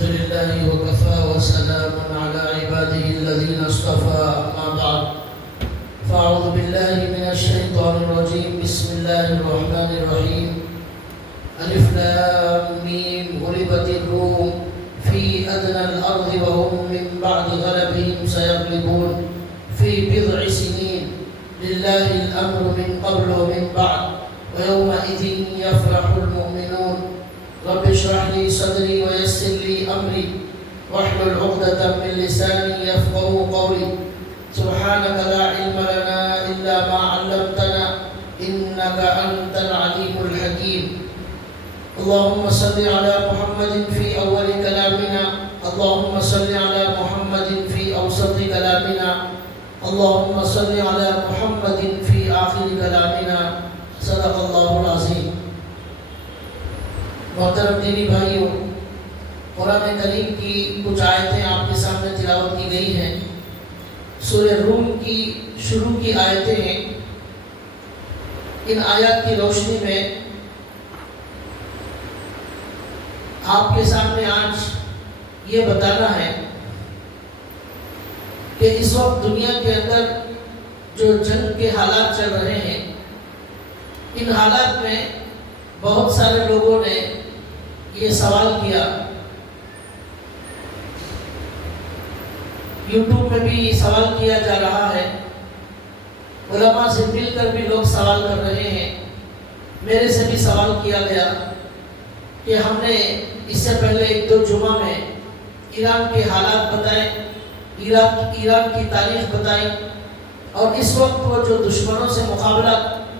الحمد لله وكفى وسلام على عباده الذين اصطفى أما بعد فأعوذ بالله من الشيطان الرجيم بسم الله الرحمن الرحيم ألف لام ميم غلبت الروم في أدنى الأرض وهم من بعد غلبهم سيغلبون في بضع سنين لله الأمر من قبل ومن بعد ويومئذ يفرح المؤمنون رب اشرح لي صدري ويسر لي أمري واحلل عقدة من لساني يفقهوا قولي سبحانك لا علم لنا إلا ما علمتنا إنك أنت العليم الحكيم اللهم صل على محمد في أول كلامنا اللهم صل على محمد في أوسط كلامنا اللهم صل على محمد في آخر كلامنا صدق اللہ العظیم. محترم دینی بھائیوں، قرآن کریم کی کچھ آیتیں آپ کے سامنے تلاوت کی گئی ہیں. سورہ روم کی شروع کی آیتیں ہیں. ان آیات کی روشنی میں آپ کے سامنے آج یہ بتانا ہے کہ اس وقت دنیا کے اندر جو جنگ کے حالات چل رہے ہیں، ان حالات میں بہت سارے لوگوں نے یہ سوال کیا، یوٹیوب میں بھی سوال کیا جا رہا ہے، علماء سے مل کر بھی لوگ سوال کر رہے ہیں، میرے سے بھی سوال کیا گیا کہ ہم نے اس سے پہلے ایک دو جمعہ میں ایران کے حالات بتائے، ایران کی تاریخ بتائی، اور اس وقت وہ جو دشمنوں سے مقابلہ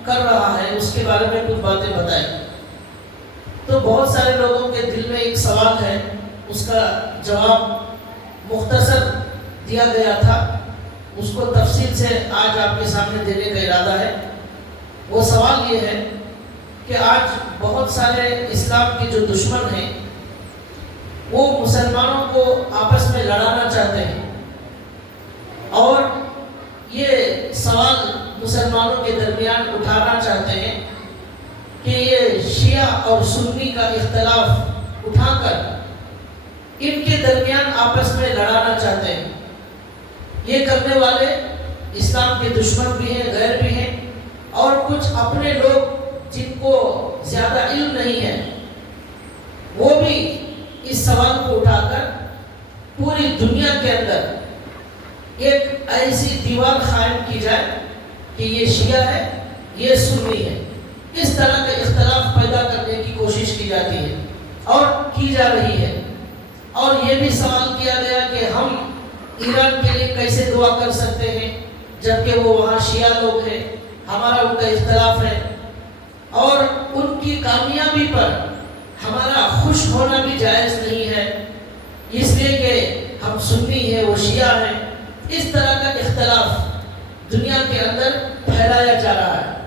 کر رہا ہے اس کے بارے میں کچھ باتیں بتائیں. تو بہت سارے لوگوں کے دل میں ایک سوال ہے، اس کا جواب مختصر دیا گیا تھا، اس کو تفصیل سے آج آپ کے سامنے دینے کا ارادہ ہے. وہ سوال یہ ہے کہ آج بہت سارے اسلام کے جو دشمن ہیں وہ مسلمانوں کو آپس میں لڑانا چاہتے ہیں، اور یہ سوال مسلمانوں کے درمیان اٹھانا چاہتے ہیں کہ یہ شیعہ اور سنی کا اختلاف اٹھا کر ان کے درمیان آپس میں لڑانا چاہتے ہیں. یہ کرنے والے اسلام کے دشمن بھی ہیں، غیر بھی ہیں، اور کچھ اپنے لوگ جن کو زیادہ علم نہیں ہے وہ بھی اس سوال کو اٹھا کر پوری دنیا کے اندر ایک ایسی دیوار قائم کی جائے کہ یہ شیعہ ہے، یہ سنی ہے. اس طرح کے اختلاف پیدا کرنے کی کوشش کی جاتی ہے اور کی جا رہی ہے. اور یہ بھی سوال کیا گیا کہ ہم ایران کے لیے کیسے دعا کر سکتے ہیں جبکہ وہ وہاں شیعہ لوگ ہیں، ہمارا ان کا اختلاف ہے، اور ان کی کامیابی پر ہمارا خوش ہونا بھی جائز نہیں ہے اس لیے کہ ہم سنی ہیں وہ شیعہ ہیں. اس طرح کا اختلاف دنیا کے اندر پھیلایا جا رہا ہے.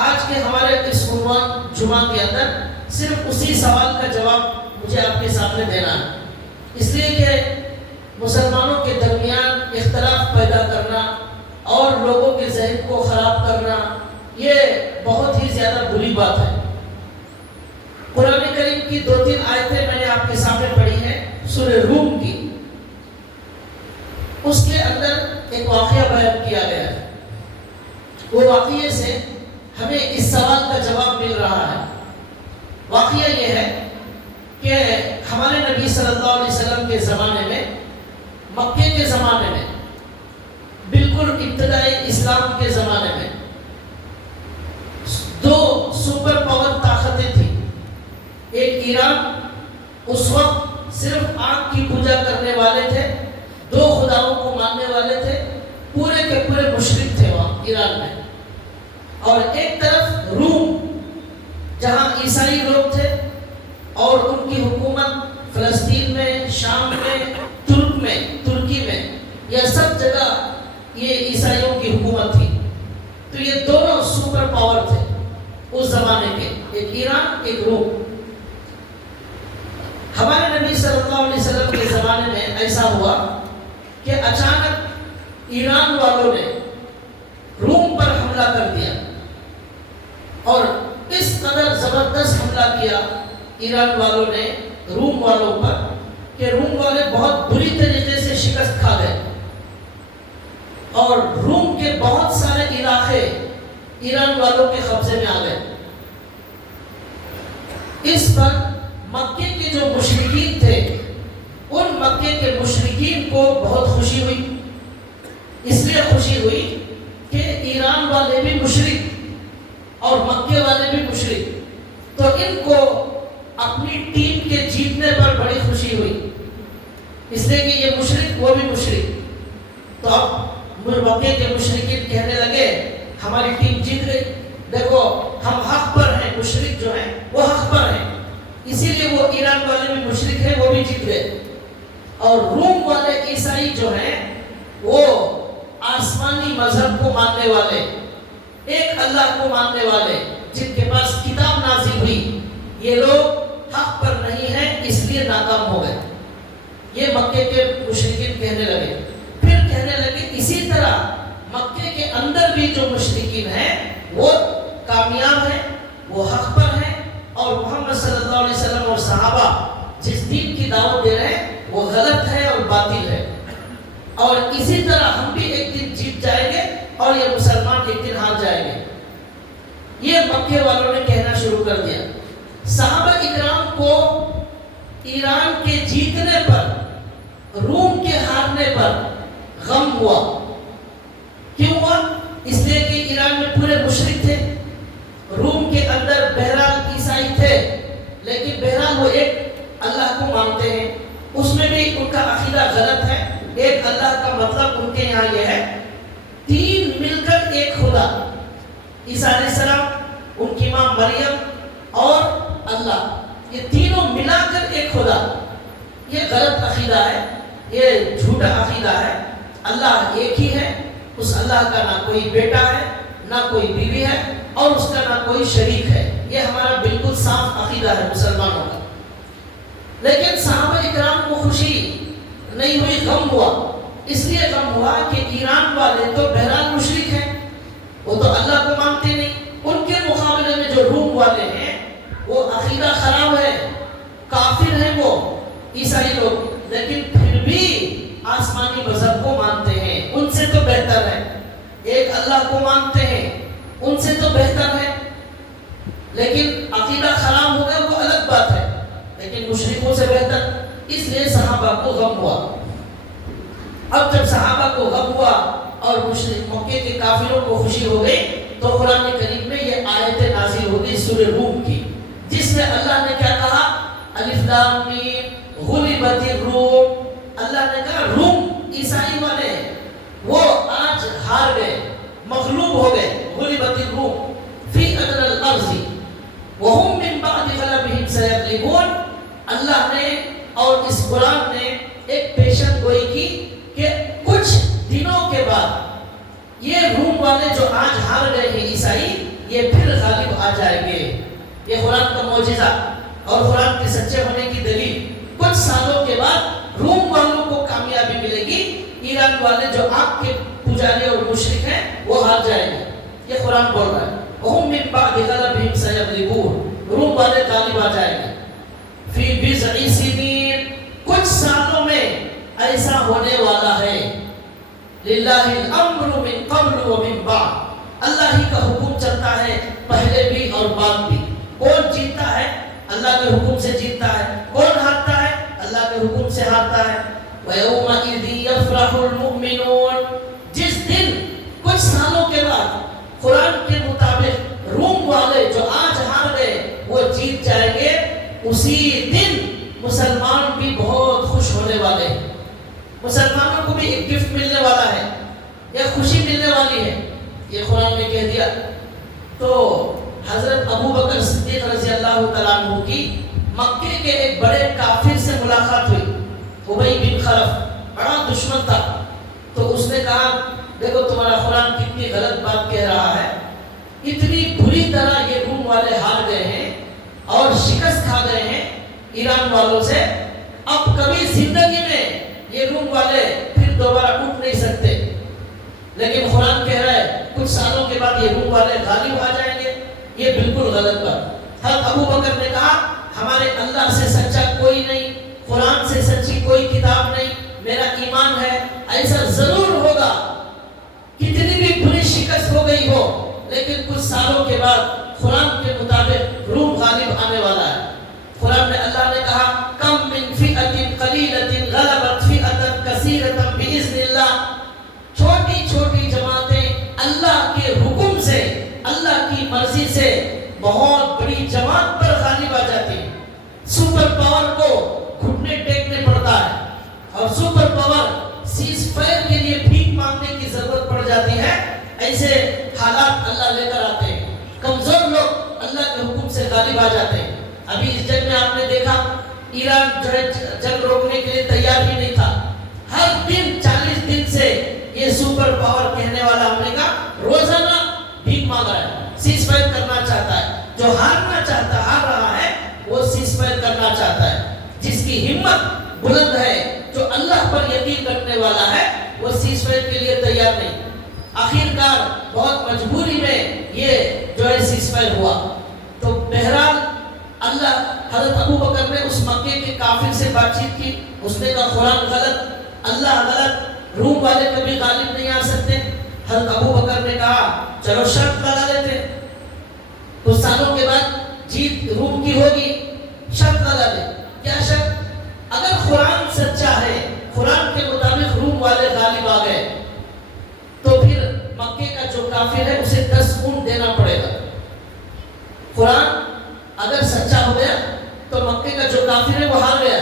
آج کے ہمارے اس عنوان جمعہ کے اندر صرف اسی سوال کا جواب مجھے آپ کے سامنے دینا ہے، اس لیے کہ مسلمانوں کے درمیان اختلاف پیدا کرنا اور لوگوں کے ذہن کو خراب کرنا یہ بہت ہی زیادہ بری بات ہے. قرآن کریم کی 2-3 آیتیں میں نے آپ کے سامنے پڑھی ہیں سورہ روم کی. اس کے اندر ایک واقعہ بیان کیا گیا ہے. وہ واقعے سے ہمیں اس سوال کا جواب مل رہا ہے. واقعہ یہ ہے کہ ہمارے نبی صلی اللہ علیہ وسلم کے زمانے میں، مکے کے زمانے میں، بالکل ابتدائی اسلام کے زمانے میں 2 سپر پاور طاقتیں تھیں. ایک ایران، اس وقت صرف آگ کی پوجا کرنے والے تھے، 2 خداؤں کو ماننے والے تھے، پورے کے پورے مشرک تھے وہاں ایران میں. اور ایک طرف روم جہاں عیسائی لوگ تھے اور ان کی حکومت فلسطین میں، شام میں، ترکی میں، یہ سب جگہ یہ عیسائیوں کی حکومت تھی. تو یہ دونوں سپر پاور تھے اس زمانے کے، ایک ایران ایک روم. ہمارے نبی صلی اللہ علیہ وسلم کے زمانے میں ایسا ہوا کہ اچانک ایران والوں نے روم پر حملہ کر دیا، اور اس قدر زبردست حملہ کیا ایران والوں نے روم والوں پر کہ روم والے بہت بری طریقے سے شکست کھا گئے اور روم کے بہت سارے علاقے ایران والوں کے قبضے میں آ گئے۔ اس پر مکے کے جو مشرکین تھے ان مکے کے مشرکین کو بہت خوشی ہوئی۔ اس لیے خوشی ہوئی کہ ایران والے بھی مشرک اور مکے والے بھی مشرک، تو ان کو اپنی ٹیم کے جیتنے پر بڑی خوشی ہوئی، اس لیے کہ یہ مشرک وہ بھی مشرک۔ تو اب مکے کے مشرکین کہنے لگے ہماری ٹیم جیت گئی، دیکھو ہم حق پر ہیں، مشرک جو ہیں وہ حق پر ہیں، اسی لیے وہ ایران والے بھی مشرک ہیں وہ بھی جیت گئے۔ اور روم والے عیسائی جو ہیں وہ آسمانی مذہب کو ماننے والے، ایک اللہ کو ماننے والے، جن کے پاس کتاب نازل ہوئی، یہ لوگ حق پر نہیں ہیں اس لیے ناکام ہو گئے، یہ مکے کے مشرکین کہنے لگے۔ پھر کہنے لگے اسی طرح مکے کے اندر بھی جو مشرکین ہیں وہ کامیاب ہیں، وہ حق پر ہیں، اور محمد صلی اللہ علیہ وسلم اور صحابہ جس دین کی دعوت دے رہے ہیں وہ غلط ہے اور باطل ہے، اور اسی طرح ہم بھی ایک دن جیت جائیں گے اور یہ مسلمان ایک دن ہار جائیں گے۔ یہ مکے والوں نے کہنا شروع کر دیا۔ صحابہ اکرام کو ایران کے جیتنے پر، روم کے ہارنے پر غم ہوا۔ کیوں ہوا؟ اس لیے کہ ایران میں پورے مشرک تھے، روم کے اندر بہرحال عیسائی تھے، لیکن بہرحال وہ ایک اللہ کو مانتے ہیں، اس میں بھی ان کا عقیدہ غلط ہے۔ ایک اللہ کا مطلب ان کے یہاں یہ ہے تین مل کر ایک خدا، عیسیٰ علیہ السلام، ان کی ماں مریم اور اللہ، یہ تینوں ملا کر ایک خدا، یہ غلط عقیدہ ہے، یہ جھوٹا عقیدہ ہے۔ اللہ ایک ہی ہے، اس اللہ کا نہ کوئی بیٹا ہے نہ کوئی بیوی ہے اور اس کا نہ کوئی شریک ہے، یہ ہمارا بالکل صاف عقیدہ ہے مسلمانوں کا۔ لیکن صحابہ اکرام کو خوشی نہیں ہوئی، غم ہوا۔ اس لیے غم ہوا کہ ایران والے تو بہرحال مشرک ہیں، وہ تو اللہ کو مانتے نہیں، ان کے مقابلے میں جو روم والے ہیں وہ عقیدہ خراب ہے، کافر ہیں وہ عیسائی لوگ، لیکن پھر بھی آسمانی مذہب کو مانتے ہیں، ان سے تو بہتر ہے، ایک اللہ کو مانتے ہیں ان سے تو بہتر ہے، لیکن عقیدہ خراب ہو گیا وہ الگ بات ہے، لیکن مشرکوں سے بہتر۔ اس لیے صحابہ کو غم ہوا۔ اب جب صحابہ کو غم ہوا اور مشرک مکے کے کافروں کو خوشی ہو گئی تو قرآن کریم میں یہ آیت نازل ہو گئی سورہ روم کی، جس میں اللہ نے کیا کہا؟ الف لام میم غلبت الروم، اللہ نے کہا روم عیسائی والے وہ آج ہار گئے، مغلوب ہو گئے، غلبت الروم فی ادنى الارض وهم من بعد غلبهم سيغلبون۔ اللہ نے اور اس قرآن نے ایک پیشن گوئی کی کہ کچھ دنوں کے بعد یہ روم والے جو آج ہار گئے ہیں عیسائی، یہ پھر غالب آ جائیں گے۔ یہ قرآن کا معجزہ اور قرآن کے سچے ہونے کی دلیل، کچھ سالوں کے بعد روم والوں کو کامیابی ملے گی، ایران والے جو آگ کے پجاری اور مشرک ہیں وہ ہار جائیں گے، یہ قرآن بول رہا ہے۔ وَهُمْ مِنْ بَعْدِ غَلَبِهِمْ سَيَغْلِبُونَ، روم والے غالب آ جائیں گے۔ فی بضع سنین، کچھ سالوں میں ایسا ہونے والا ہے۔ للہ الامر من قبل ومن بعد، اللہ ہی کا حکم چلتا ہے پہلے بھی اور بعد بھی۔ کون جیتتا ہے؟ اللہ کے حکم سے جیتتا ہے۔ کون ہارتا ہے؟ اللہ کے حکم سے ہارتا ہے۔ وَيَوْمَئِذٍ يَفْرَحُ الْمُؤْمِنُونَ، جس دن کچھ سالوں کے بعد قرآن کے مطابق روم والے جو آج ہار گئے وہ جیت جائیں گے، اسی دن مسلمان بھی بہت خوش ہونے والے ہیں، مسلمانوں کو بھی ایک گفٹ ملنے والا ہے، ایک خوشی ملنے والی ہے، یہ قرآن نے کہہ دیا۔ تو حضرت ابو بکر صدیق رضی اللہ تعالیٰ عنہ کی مکے کے ایک بڑے کافر سے ملاقات ہوئی، ابی بن خلف، بڑا دشمن تھا۔ تو اس نے کہا دیکھو تمہارا قرآن کتنی غلط بات کہہ رہا ہے، اتنی بری طرح یہ روم والے ہار گئے ہیں اور شکست کھا گئے ہیں ایران والوں سے، اب کبھی زندگی میں یہ روم والے پھر دوبارہ اٹھ نہیں سکتے، لیکن قرآن کہہ رہا ہے کچھ سالوں کے بعد یہ روم والے غالب آ جائیں گے، یہ بالکل غلط بات۔ حضرت ابو بکر نے کہا ہمارے اللہ سے سچا کوئی نہیں، قرآن سے سچی غالب آ جاتے ہیں. ابھی اس جنگ میں آپ نے دیکھا ایران جو ہے جنگ روکنے کے لیے تیار ہی نہیں تھا. ہر دن 40 دن سے یہ سپر پاور کہنے والا امریکہ روزانہ بھیک مانگ رہا ہے, سیز فائر کرنا چاہتا ہے. جو ہار رہا ہے وہ سیز فائر کرنا چاہتا ہے. جس کی ہمت بلند ہے, جو اللہ پر یقین رکھنے والا ہے, وہ سیز فائر کے لیے تیار نہیں. آخر کار بہت مجبوری میں یہ جو ہے سیز فائر ہوا. تو بہرحال اللہ حضرت ابو بکر نے اس مکے کے کافر سے بات چیت کی. اس نے کہا قرآن غلط, اللہ غلط, روم والے کبھی غالب نہیں آ سکتے. حضرت ابو بکر نے کہا چلو شرط لگا لیتے ہیں, کچھ سالوں کے بعد جیت روم کی ہوگی, شرط لگا لیں. کیا شرط؟ اگر قرآن سچا ہے, قرآن کے مطابق روم والے غالب آ گئے, تو پھر مکے کا جو کافر ہے اسے 10 اونٹ دینا پڑے گا. قرآن اگر سچا ہو گیا تو مکے کا جو کافر ہے وہ ہار گیا,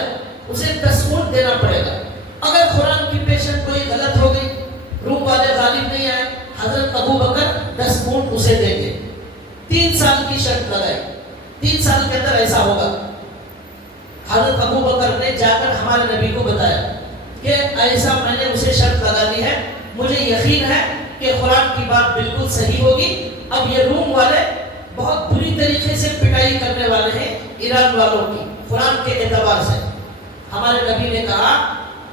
اسے 10 اونٹ دینا پڑے گا. اگر قرآن کی پیشن کوئی غلط ہو گئی, روم والے غالب نہیں آئے, حضرت ابو بکر 10 اونٹ اسے دیں گے. 3 سال کی شرط لگائی, 3 سال کے اندر ایسا ہوگا. حضرت ابو بکر نے جا کر ہمارے نبی کو بتایا کہ ایسا میں نے اسے شرط لگا دی ہے, مجھے یقین ہے کہ قرآن کی بات بالکل صحیح ہوگی. اب یہ روم والے بہت بری طریقے سے پٹائی کرنے والے ہیں ایران والوں کی قرآن کے اعتبار سے. ہمارے نبی نے کہا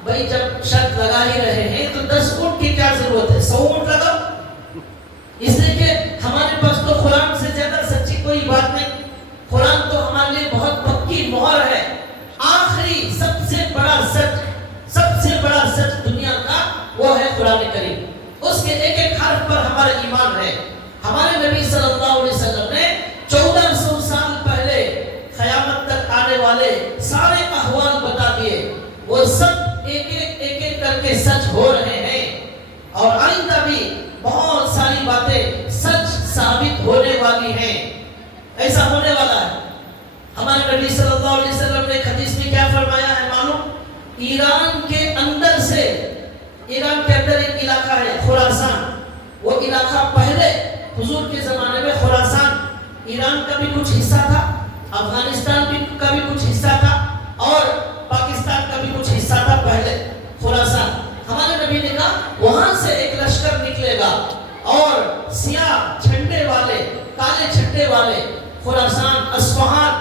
بھائی جب شرط لگا ہی رہے ہیں تو 10 اونٹ کی کیا ضرورت ہے, 100 اونٹ لگاؤ. اس لیے کہ ہمارے پاس تو قرآن سے زیادہ سچی کوئی بات نہیں. قرآن تو ہمارے لیے بہت پکی مہر ہے. آخری سب سے بڑا سچ دنیا کا وہ ہے قرآن کریم. اس کے ایک ایک حرف پر ہمارا ایمان ہے. ہمارے نبی صلی اللہ علیہ وسلم نے 1400 سال پہلے قیامت تک آنے والے سارے احوال بتا دیے. وہ سب ایک ایک کر کے سچ ہو رہے ہیں, اور آئندہ بھی بہت ساری باتیں سچ ثابت ہونے والی ہیں. ایسا ہونے والا ہے. ہمارے نبی صلی اللہ علیہ وسلم نے حدیث میں کیا فرمایا ہے معلوم؟ ایران کے اندر ایک علاقہ ہے خراسان. وہ علاقہ پہلے حضور کے زمانے میں خراسان ایران کا بھی کچھ حصہ تھا, افغانستان کا بھی کچھ حصہ تھا, اور پاکستان کا بھی کچھ حصہ تھا پہلے خراسان. ہمارے نبی نے کہا وہاں سے ایک لشکر نکلے گا, اور سیاہ جھنڈے والے, کالے جھنڈے والے, خراسان, اصفہان,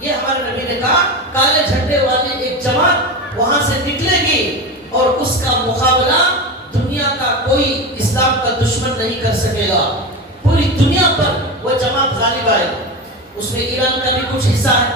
یہ ہمارے نبی نے کہا کالے جھنڈے والی ایک جماعت وہاں سے نکلے گی, اور اس کا مقابلہ دنیا کا کوئی اسلام کا دشمن نہیں کر سکے گا. پوری دنیا پر وہ جماعت غالب آئے. اس میں ایران کا بھی کچھ حصہ ہے.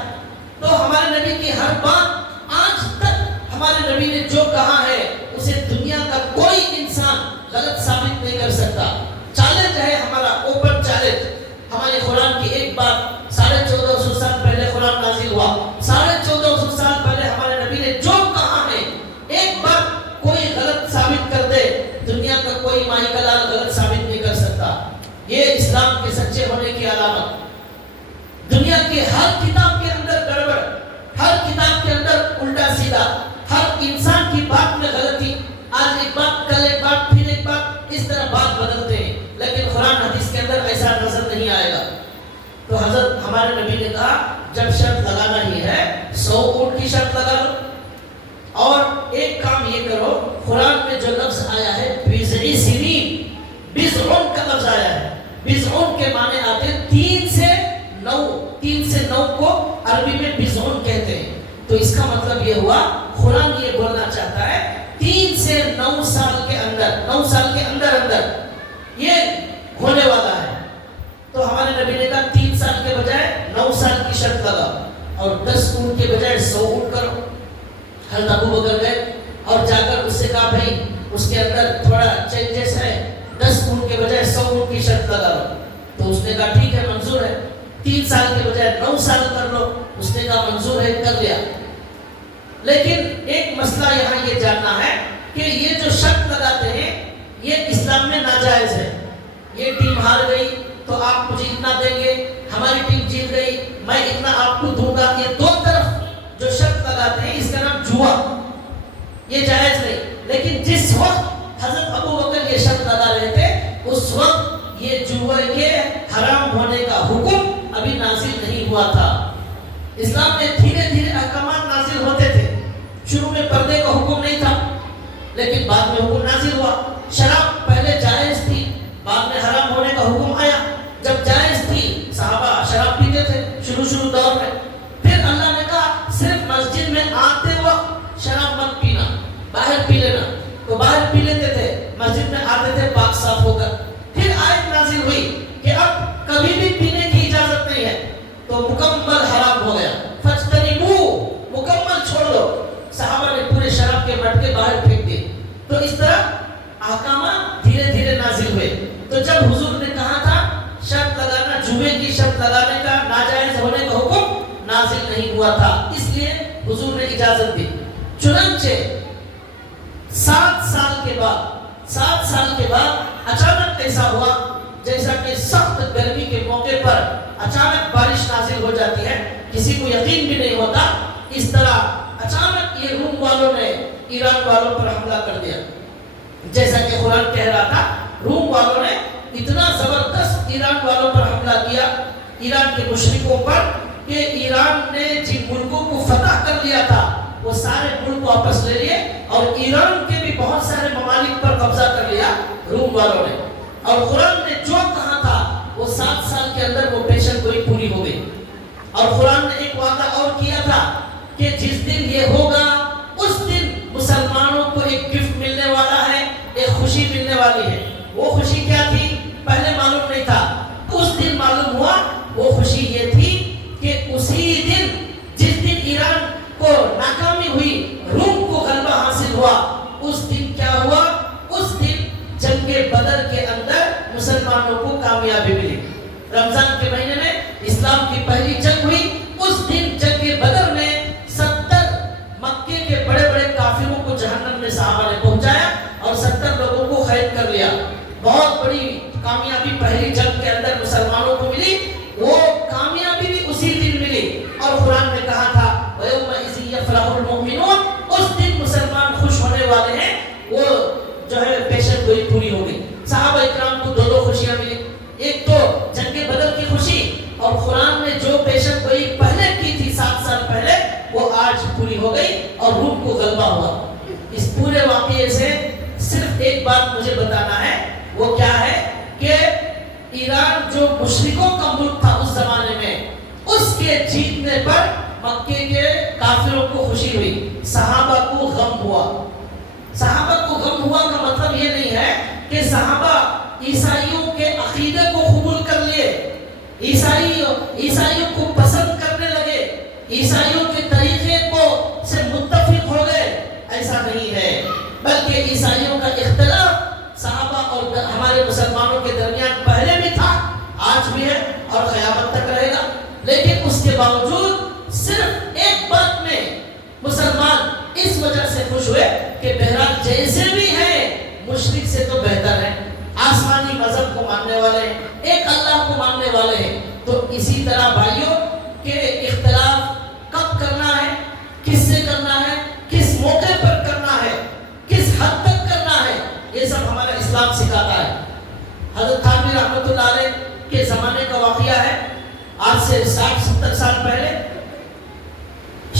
تو ہمارے نبی کی ہر بات آج تک ہمارے نبی نے جو کہا ہے اسے دنیا کا کوئی انسان غلط ثابت نہیں کر سکتا. چیلنج ہے ہمارا, اوپن چیلنج. ہمارے قرآن کی ایک بات 1450 سال پہلے قرآن نازل ہوا, 1450 سال پہلے ہمارے نبی نے جو کہا ہے, ایک بات کوئی غلط ثابت کر دے, دنیا کا کوئی ماہی کلال غلط ثابت نہیں کر سکتا. یہ اسلام کے سچے ہونے کی علامت. دنیا کی ہر کتاب کے اندر گڑبڑ, ہر کتاب کے اندر الٹا سیدھا, ہر انسان کی بات میں غلطی. آج ایک بات, کل ایک بات, پھر ایک بات, اس طرح بات بدلتے ہیں. لیکن قرآن حدیث کے اندر ایسا نظر نہیں آئے گا. تو حضرت ہمارے نبی نے کہا جب شرط لگانا ہی ہے 100 اونٹ کی شرط لگا لو. اور ایک کام یہ کرو, قرآن میں جو لفظ آیا ہے بضع سنین, بضع کا لفظ آیا ہے. بضع کے معنی آتے 3 سے 9, 3 سے 9 کو عربی میں بضع کہتے ہیں. تو اس کا مطلب یہ ہوا قرآن یہ بولنا چاہتا ہے 3 سے 9 سال کے اندر, 9 سال کے اندر یہ ہونے والا ہے. تو ہمارے نبی نے کہا 3 سال کے بجائے 9 سال کی شرط لگا, اور 10 اونٹ کے بجائے 100 اونٹ کرو. حضرت ابو بکر گئے اور جا کر اس سے کہا بھائی اس کے اندر تھوڑا چینجز ہے, 10 اونٹ کے بجائے 100 اونٹ کی شرط لگا لو. تو اس نے کہا ٹھیک ہے, منظور ہے. 3 سال کے بجائے 9 سال کر لو. اس نے کہا منظور ہے, کر لیا. لیکن ایک مسئلہ یہاں یہ جاننا ہے کہ یہ جو شرط لگاتے ہیں یہ اسلام میں ناجائز ہے. یہ ٹیم ہار گئی تو آپ مجھے اتنا دیں گے, ہماری ٹیم جیت گئی میں اتنا آپ کو دوں گا. یہ دو طرف جو شرط لگاتے ہیں اس کا نام جوا, یہ جائز نہیں. لیکن جس وقت حضرت ابو بکر یہ شرط لگا رہے تھے اس وقت یہ جوا کے حرام ہونے کا حکم ابھی نازل نہیں ہوا تھا. اسلام میں دھیرے دھیرے احکامات نازل ہوتے تھے. شروع میں پردے کا حکم نہیں تھا لیکن بعد میں حکم نازل ہوا. شراب پہلے جائز تھی، بعد میں حرام ہونے کا حکم آیا. جب جائز تھی صحابہ شراب پیتے تھے شروع دور میں. پھر اللہ نے کہا صرف مسجد میں آتے وقت شراب مت پینا، باہر پی لینا. تو باہر پی لیتے تھے، مسجد میں آتے تھے پاک صاف ہو کر. پھر آیت نازل ہوئی کہ اب کبھی بھی پینے کی اجازت نہیں ہے، تو مکمل حرام ہو گیا. فاجتنبوا، مکمل چھوڑ دو. صحابہ نے پورے شراب کے مٹکے باہر پھینک دیے. تو اس طرح احکامات دھیرے دھیرے نازل ہوئے. تو جب حضور نے کہا تھا شرط لگانا، جمعے کی شرط لگانے کا ناجائز ہونے کا حکم نازل نہیں ہوا تھا، اس لیے حضور نے اجازت دی. چنانچہ 7 سال کے بعد اچانک ایسا ہوا جیسا کہ سخت گرمی کے موقع پر اچانک بارش نازل ہو جاتی ہے، کسی کو یقین بھی نہیں ہوتا. اس طرح اچانک یہ روم والوں نے ایران والوں پر حملہ کر دیا. جیسا کہ قرآن کہہ رہا تھا، روم والوں نے اتنا زبردست ایران والوں پر حملہ کیا، ایران کے مشرکوں پر، کہ ایران نے جن ملکوں کو فتح کر لیا تھا وہ سارے ملک واپس لے لیے، اور ایران کے بھی بہت سارے ممالک پر قبضہ کر لیا روم والوں نے. اور قرآن نے جو کہا تھا وہ 7 سال کے اندر وہ پیشن گوئی پوری ہو گئی. اور قرآن نے ایک وعدہ اور کیا تھا کہ جس دن یہ ہوگا اس دن مسلمانوں کو ایک گفٹ ملنے والا ہے، ایک خوشی ملنے والی ہے. وہ خوشی کیا تھی پہلے معلوم نہیں تھا، اس دن معلوم ہوا. وہ خوشی یہ تھی کہ اسی دن جس دن ایران کو ناکامی ہوئی، روم کو غلبہ حاصل ہوا، اس دن کیا ہوا؟ اس دن جنگ بدر کے اندر مسلمانوں کو کامیابی ملی. رمضان کے مہینے میں اسلام کی پہلی جنگ ہوئی. اس دن جنگ بدر میں 70 مکے کے بڑے بڑے کافروں کو جہنم میں صحابہ نے پہنچایا اور 70 لوگوں کو قید کر لیا. بہت بڑی کامیابی پہلی جنگ کے اندر مسلمانوں کو ملی. وہ کامیابی بھی اسی دن ملی. اور قرآن نے کہا تھا وَيَوْمَئِذٍ يَفْرَحُ الْمُؤْمِنُونَ، اس دن مسلمان خوش ہونے والے ہیں. وہ جو ہے پیشن گوئی پوری ہو گئی. صحابہ اکرام کو 2 خوشیاں ملی. ایک تو جنگ بدر کی خوشی، اور قرآن نے جو پیشن گوئی پہلے کی تھی 7 سال پہلے وہ آج پوری ہو گئی اور روم کو غلبہ ہوا. اس پورے واقعے سے صرف ایک بات مجھے بتانا ہے، وہ کیا ہے کہ ایران جو مشرکوں کا ملک تھا اس زمانے میں، اس کے جیتنے پر مکے کے کافروں کو خوشی ہوئی، صحابہ کو غم ہوا. صحابہ کو غم ہوا کا مطلب یہ نہیں ہے کہ صحابہ عیسائیوں کے عقیدے کو قبول کر لیے، عیسائیوں کو پسند کرنے لگے، عیسائیوں کے طریقے کو سے متفق ہو گئے. ایسا نہیں ہے، بلکہ عیسائیوں کا اختلاف صحابہ اور ہمارے مسلمانوں کے درمیان پہلے بھی تھا، آج بھی ہے اور قیامت تک رہے گا. لیکن اس کے باوجود صرف ایک بات میں مسلمان اس وجہ سے خوش ہوئے کہ بہرحال جیسے بھی ہیں مشرک سے تو بہتر ہے، آسمانی مذہب کو ماننے والے ہیں، ایک اللہ کو ماننے والے ہیں. تو اسی طرح بھائیوں کے اختلاف کب کرنا ہے، کس سے کرنا ہے، کس موقع پر کرنا ہے، کس حد تک کرنا ہے، یہ سب ہمارا اسلام سکھاتا ہے. حضرت تھانوی رحمۃ اللہ علیہ کے زمانے کا واقعہ ہے. آج سے 60-70 سال پہلے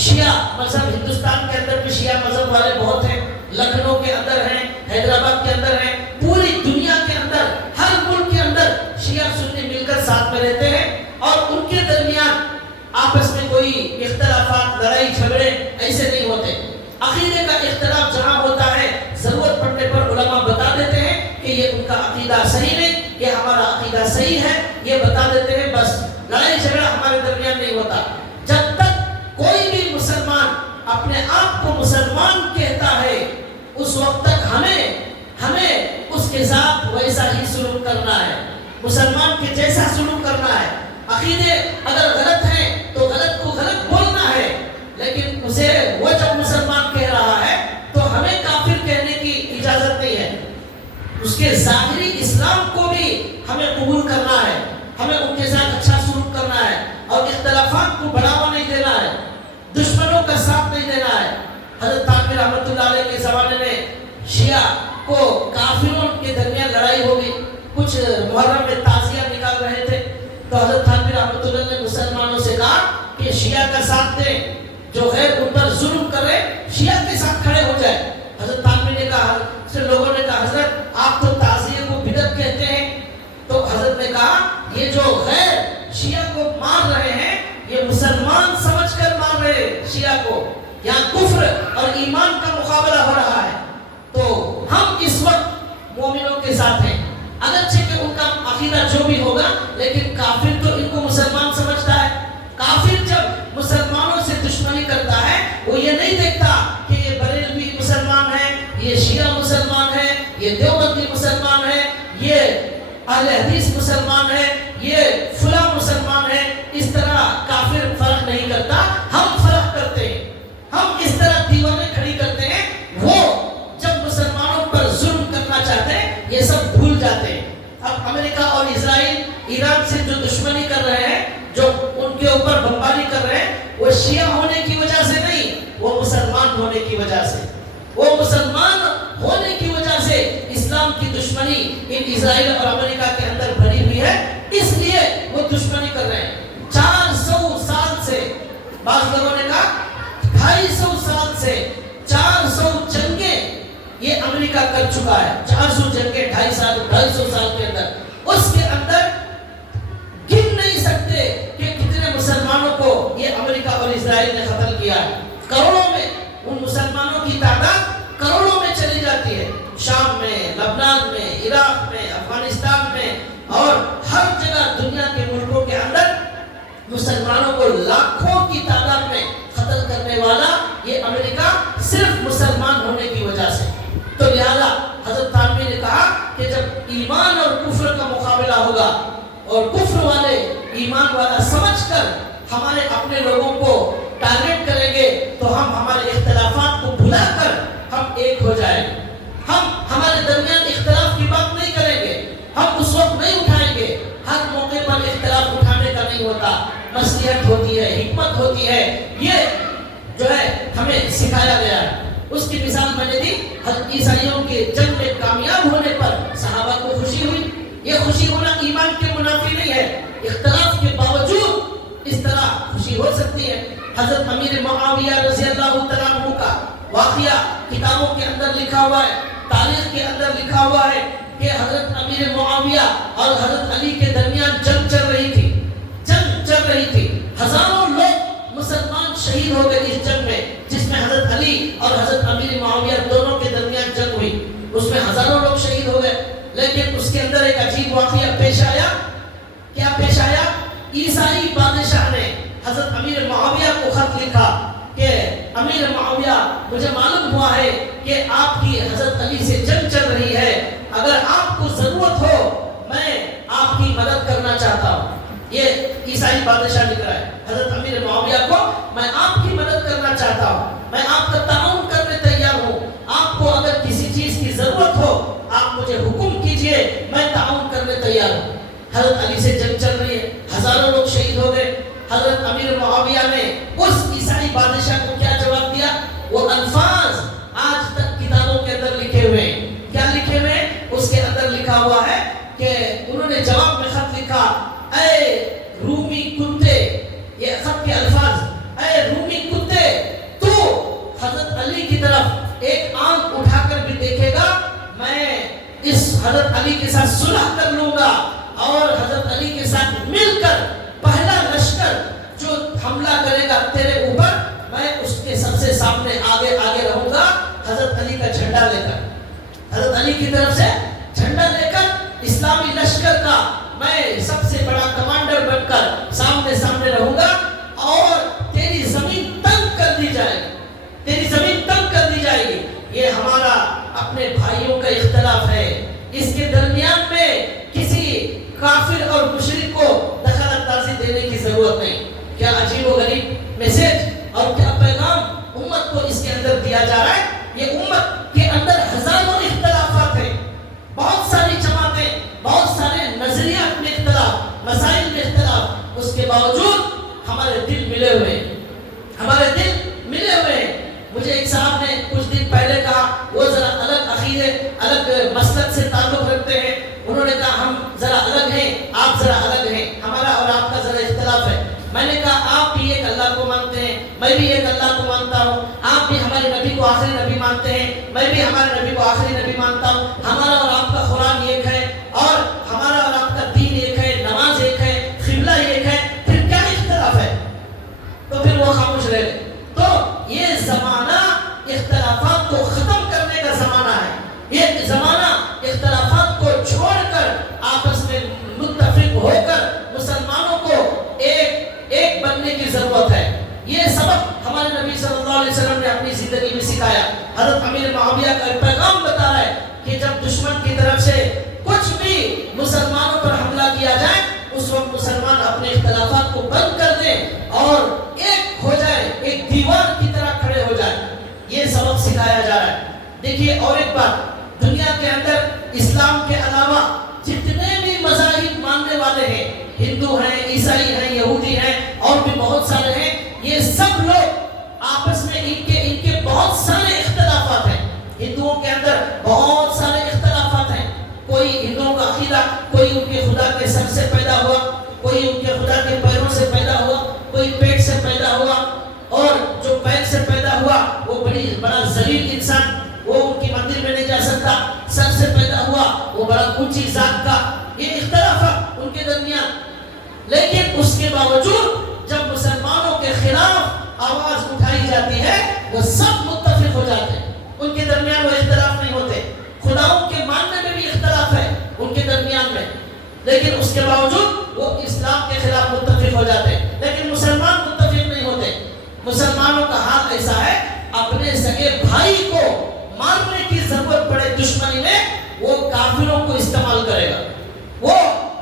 شیعہ مذہب، ہندوستان کے اندر بھی شیعہ مذہب والے بہت ہیں، لکھنؤ کے اندر ہیں، حیدرآباد کے اندر ہیں، پوری دنیا کے اندر ہر ملک کے اندر شیعہ سنی مل کر ساتھ میں رہتے ہیں. اور ان کے درمیان آپس میں کوئی اختلافات، لڑائی جھگڑے ایسے نہیں ہوتے. عقیدے کا اختلاف جہاں ہوتا ہے ضرورت پڑنے پر علماء بتا دیتے ہیں کہ یہ ان کا عقیدہ صحیح نہیں، یہ ہمارا عقیدہ صحیح ہے، یہ بتا دیتے ہیں. بس لڑائی جھگڑا ہمارے درمیان نہیں ہوتا. جب تک کوئی بھی مسلمان اپنے آپ کو مسلمان کہتا ہے اس وقت تک ہمیں اس کے ساتھ ویسا ہی سلوک کرنا ہے، مسلمان کے جیسا سلوک کرنا ہے. عقیدے اگر غلط ہیں تو غلط کو غلط بولنا ہے، لیکن اسے وہ جب مسلمان کہہ رہا ہے تو ہمیں کافر کہنے کی اجازت نہیں ہے. اس کے ظاہری اسلام کو بھی ہمیں قبول کرنا ہے، ہمیں ان کے ساتھ اچھا سلوک کرنا ہے اور اختلافات کو بڑھاوا نہیں دینا ہے، دشمنوں کا ساتھ نہیں دینا ہے. حضرت تھانوی رحمۃ اللہ علیہ کے زمانے میں شیعہ کو کافروں کے درمیان لڑائی ہو گئی. کچھ محرم میں تعزیہ نکال رہے تھے تو حضرت تھانوی رحمۃ اللہ نے مسلمانوں سے کہا کہ شیعہ کا ساتھ اور ایمان کا مقابلہ ہو رہا ہے تو ہم اس وقت مومنوں کے ساتھ ہیں. اگرچہ کہ ان کا عقیدہ جو بھی ہوگا لیکن کافر تو ان کو مسلمان سمجھتا ہے. کافر جب مسلمانوں سے دشمنی کرتا ہے وہ یہ نہیں دیکھتا کہ یہ بریلوی مسلمان ہے, یہ شیعہ مسلمان ہے, یہ دیوبندی مسلمان ہے, یہ اہل حدیث مسلمان ہے, یہ فلاں مسلمان ہے. اس طرح کافر فرق نہیں کرتا, ہم فرق کرتے ہیں. ہم اس طرح دیواریں کھڑی کرتے ہیں. وہ جب مسلمانوں پر ظلم کرنا چاہتے ہیں یہ سب بھول جاتے ہیں. اب امریکہ اور اسرائیل ایران سے جو دشمنی کر رہے ہیں, جو ان کے اوپر بمباری کر رہے ہیں, وہ شیعہ ہونے کی وجہ سے نہیں, وہ مسلمان ہونے کی وجہ سے, وہ مسلمان ہونے کی وجہ سے اسلام کی دشمنی ان اسرائیل اور امریکہ کے اندر بھری ہوئی ہے. اس لیے وہ دشمنی کر رہے ہیں. 400 سال سے, بعض لوگوں نے کہا 250 سال سے 400 جنگیں یہ امریکہ کر چکا ہے. 400 جنگیں 250 سال کے اندر. اس کے اندر گن نہیں سکتے کہ کتنے مسلمانوں کو یہ امریکہ اور اسرائیل نے قتل کیا ہے. کروڑوں میں ان مسلمانوں کی تعداد کروڑوں میں چلی جاتی ہے. شام میں, لبنان میں, عراق میں, افغانستان میں اور ہر جگہ دنیا کے ملکوں کے اندر مسلمانوں کو لاکھوں کی تعداد میں قتل کرنے والا یہ امریکہ صرف مسلمان ہونے کی وجہ سے. تو لہذا حضرت تھانوی نے کہا کہ جب ایمان اور کفر کا مقابلہ ہوگا اور کفر والے ایمان والا سمجھ کر ہمارے اپنے لوگوں کو ٹارگٹ کریں گے تو ہم ہمارے اختلافات کو بھلا کر ہم ایک ہو جائیں گے. ہم ہمارے درمیان اختلاف کی بات نہیں کریں گے, ہم اس وقت نہیں اٹھائیں گے. ہر موقع پر اختلاف اٹھانے کا نہیں ہوتا, مصلحت ہوتی ہے, حکمت ہوتی ہے. یہ جو ہے ہمیں سکھایا گیا ہے. اس کی مثال میں نے دی, حضرت عیسائیوں کے جنگ میں کامیاب ہونے پر صحابہ کو خوشی ہوئی. یہ خوشی ہونا ایمان کے منافی نہیں ہے. اختلاف کے باوجود اس طرح خوشی ہو سکتی ہے. حضرت امیر معاویہ رضی اللہ تعالیٰ عنہ کا واقعہ کتابوں کے اندر لکھا ہوا ہے, تاریخ کے اندر لکھا ہوا ہے کہ حضرت امیر معاویہ اور حضرت علی کے درمیان جنگ چل رہی تھی. جنگ چل رہی تھی, ہزاروں لوگ مسلمان شہید ہو گئے اس جنگ میں, جس میں حضرت علی اور حضرت امیر معاویہ دونوں کے درمیان جنگ ہوئی. اس میں ہزاروں لوگ شہید ہو گئے. لیکن اس کے اندر ایک عجیب واقعہ پیش آیا. کیا پیش آیا؟ عیسائی بادشاہ نے حضرت امیر معاویہ کو خط لکھا کہ امیر معاویہ, مجھے معلوم ہوا ہے کہ آپ کی حضرت علی سے جنگ چل رہی ہے, اگر آپ کو ضرورت ہو میں آپ کی مدد کرنا چاہتا ہوں. یہ عیسائی بادشاہ لکھ رہا ہے حضرت امیر معاویہ کو, میں آپ کی مدد کرنا چاہتا ہوں, میں آپ کا تعاون کرنے تیار ہوں. آپ کو اگر کسی چیز کی ضرورت ہو آپ مجھے حکم کیجئے, میں تعاون کرنے تیار ہوں. حضرت علی سے جنگ چل رہی ہے, ہزاروں لوگ شہید ہو گئے. حضرت امیر معاویہ نے اس عیسائی بادشاہ کو کیا جواب دیا؟ وہ الفاظ آج تک کتابوں کے اندر لکھے ہوئے ہیں. کیا لکھے ہوئے ہیں؟ اس کے اندر لکھا ہوا ہے کہ انہوں نے جواب میں خط لکھا, اے رومی کتے, یہ خط کے الفاظ, اے رومی کتے, تو حضرت علی کی طرف ایک آنکھ اٹھا کر بھی دیکھے گا, میں اس حضرت علی کے ساتھ صلح کر لوں گا اور حضرت علی کے ساتھ مل کر پہلا لشکر جو حملہ کرے گا تیرے اوپر, میں اس کے سب سے سامنے آگے آگے رہوں گا حضرت علی کا جھنڈا لے کر. حضرت علی کی طرف سے جھنڈا لے کر اسلامی لشکر کا میں سب سے بڑا کمانڈر بن کر سامنے سامنے رہوں گا اور تیری زمین تنگ کر دی جائے گی, تیری زمین تنگ کر دی جائے گی. یہ ہمارا اپنے بھائیوں کا اختلاف ہے, اس کے درمیان میں کسی کافر اور مشرک کو دخل اندازی دینے کی ضرورت نہیں. کیا عجیب و غریب میسج اور کیا پیغام امت کو اس کے اندر دیا جا رہا ہے. یہ امت کے اندر ہزاروں اختلافات ہیں, بہت ساری جماعتیں, بہت سارے نظریات میں اختلاف, مسائل میں اختلاف, اس کے باوجود ہمارے دل ملے ہوئے ہیں, ہمارے دل ملے ہوئے ہیں. مجھے ایک صاحب نے کچھ دن پہلے کہا, وہ ذرا الگ عقیدے الگ مسلک سے تعلق رکھتے ہیں, انہوں نے کہا ہم ذرا الگ ہیں, آپ ذرا الگ ہیں, ہمارا اور آپ کا ذرا اختلاف ہے. میں نے کہا آپ بھی ایک اللہ کو مانتے ہیں, میں بھی ایک اللہ کو مانتا ہوں, آپ بھی ہمارے نبی کو آخری نبی مانتے ہیں, میں بھی ہمارے نبی کو آخری نبی مانتا ہوں. ہمارا اور آپ کا قرآن ایک ہے اور ہمارا اور آپ کا دین ایک ہے, نماز ایک ہے, قبلہ ایک ہے, پھر کیا اختلاف ہے؟ تو پھر وہ خاموش رہ گئے. تو یہ زمانہ یہ زمانہ اختلافات کو چھوڑ کر آپس میں متفق ہو کر مسلمانوں کو ایک بننے کی ضرورت ہے. یہ سبق ہمارے نبی صلی اللہ علیہ وسلم نے اپنی زندگی میں سکھایا. حضرت امیر معاویہ کا پیغام بتا رہا ہے کہ جب دشمن کی طرف سے کچھ بھی مسلمانوں پر حملہ کیا جائے اس وقت مسلمان اپنے اختلافات کو بند کر دیں اور ایک ہو جائے, ایک دیوار کی طرح کھڑے ہو جائے. یہ سبق سکھایا جا رہا ہے. دیکھیے اور ایک بات, دنیا کے اندر اسلام کے علاوہ جتنے بھی مذاہب ماننے والے ہیں, ہندو ہیں, عیسائی ہیں, یہودی ہیں اور بھی بہت سارے ہیں, یہ سب لوگ آپس میں ان کے بہت سارے اختلافات ہیں. ہندوؤں کے اندر بہت سارے اختلافات ہیں. کوئی ہندوؤں کا عقیدہ, کوئی ان کے خدا کے سر سے پیدا ہوا, کوئی ان کے خدا کے پیروں سے پیدا ہوا, کوئی پیٹ سے پیدا ہوا, اور جو پیر سے پیدا ہوا وہ بڑا ذلیل انسان, وہ ان کی مندر میں نہیں جا سکتا. سر سے پیدا ہوا وہ بڑا اونچی ذات کا. یہ اختلافات ان کے درمیان. لیکن اس کے باوجود جب مسلمانوں کے خلاف آواز اٹھائی جاتی ہے وہ سب متفق ہو جاتے ہیں. ان کے درمیان وہ اختلاف نہیں ہوتے. خداؤں کے ماننے میں بھی اختلاف ہے ان کے درمیان میں, لیکن اس کے باوجود وہ اسلام کے خلاف متفق ہو جاتے ہیں. لیکن مسلمان متفق نہیں ہوتے. مسلمانوں کا حال ایسا ہے, اپنے سگے بھائی کو مارنے کی ضرورت پڑے دشمنی میں وہ کافروں کو استعمال کرے گا, وہ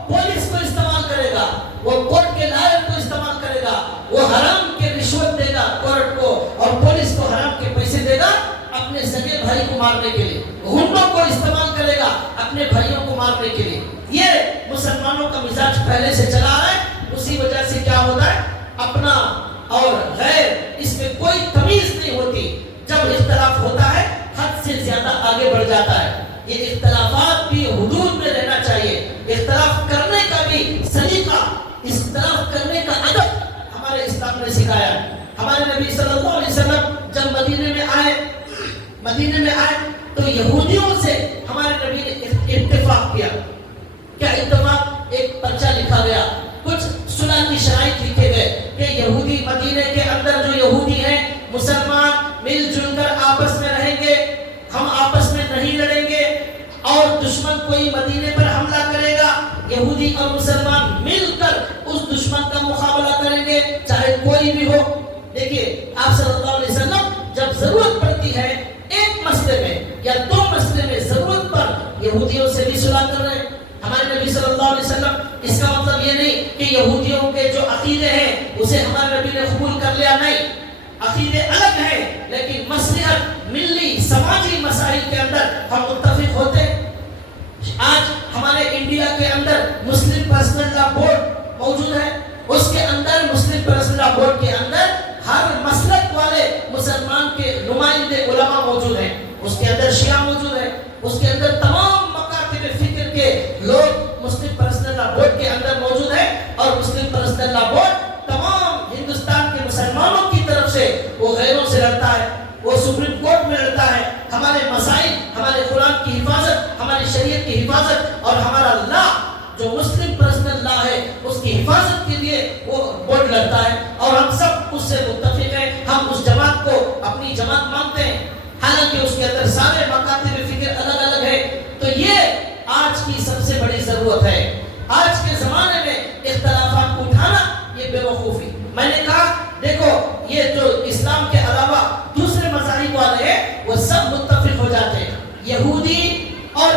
پولیس کو استعمال کرے گا, وہ کورٹ کے لائر کو استعمال کرے گا, وہ حرام کے رشوت دے گا کورٹ کو اور پولیس کو حرام کے پیسے دے گا اپنے سگے بھائی کو مارنے کے لیے. ہنڈوں کو استعمال کرے گا اپنے بھائیوں کو مارنے کے لیے. یہ مسلمانوں کا مزاج پہلے سے چلا رہا ہے. اسی وجہ سے کیا ہوتا ہے, اپنا اور غیر اس میں کوئی تمیز نہیں ہوتی. جب اختلاف ہوتا ہے حد سے زیادہ آگے بڑھ جاتا ہے. یہ اختلافات بھی حدود میں رہنا چاہیے. اختلاف کرنے کا بھی سلیقہ, اختلاف کرنے کا ادب ہمارے اسلام نے سکھایا ہے. ہمارے نبی صلی اللہ علیہ وسلم جب مدینے میں آئے تو یہودیوں سے ہمارے نبی نے اتفاق کیا. کیا اتفاق؟ ایک پرچہ لکھا گیا, کچھ صلح کی شرائط لکھے گئے کہ یہودی مدینے کے اندر جو یہودی ہیں مسلمان مل جل کر آپس میں رہیں گے, ہم آپس میں نہیں لڑیں گے, اور دشمن کوئی مدینے پر حملہ کرے گا یہودی اور مسلمان مل کر اس دشمن کا مقابلہ کریں گے چاہے کوئی بھی ہو. دیکھیے آپ صلی اللہ علیہ وسلم جب ضرورت پڑتی ہے ایک مسئلے میں یا دو مسئلے میں ضرورت پر یہودیوں سے بھی صلح کر رہے ہیں. ہمارے نبی صلی اللہ علیہ وسلم, اس کا مطلب یہ نہیں کہ یہودیوں کے جو عقیدے ہیں اسے ہمارے نبی نے قبول کر لیا, نہیں. عقیدے الگ ہیں لیکن مصلحت ملی سماجی مسائل کے اندر ہم متفق ہوتے ہیں. آج ہمارے انڈیا کے اندر مسلم پرسنل لا بورڈ موجود ہے. اس کے اندر مسلم پرسنل لا بورڈ کے اندر ہر مسلک والے مسلمان کے نمائندے علماء موجود ہیں. اس کے اندر شیعہ موجود ہے, اس کے اندر تمام مکاتب فکر کے لوگ مسلم پرسنل لا بورڈ کے اندر موجود ہیں. اور مسلم پرسنل لا بورڈ تمام ہندوستان کے مسلمانوں کی طرف سے وہ غیروں سے لڑتا ہے, وہ سپریم کورٹ میں لڑتا ہے. ہمارے مسائل, ہمارے قرآن کی حفاظت, ہماری شریعت کی حفاظت اور ہمارا لا جو مسلم پرسنل لا ہے اس کی حفاظت کے لیے وہ بورڈ لڑتا ہے. اور ہم سب اس سے متفق ہیں, ہم اس جماعت کو اپنی جماعت مانتے ہیں, حالانکہ اس کے اندر سارے مکاتب فکر الگ الگ ہے. تو یہ آج کی سب سے بڑی ضرورت ہے. آج کے زمانے میں اختلافات کو اٹھانا یہ بے وقوفی. میں نے کہا دیکھو یہ جو اسلام کے علاوہ دوسرے مذاہب والے ہیں وہ سب متفق ہو جاتے ہیں. یہودی اور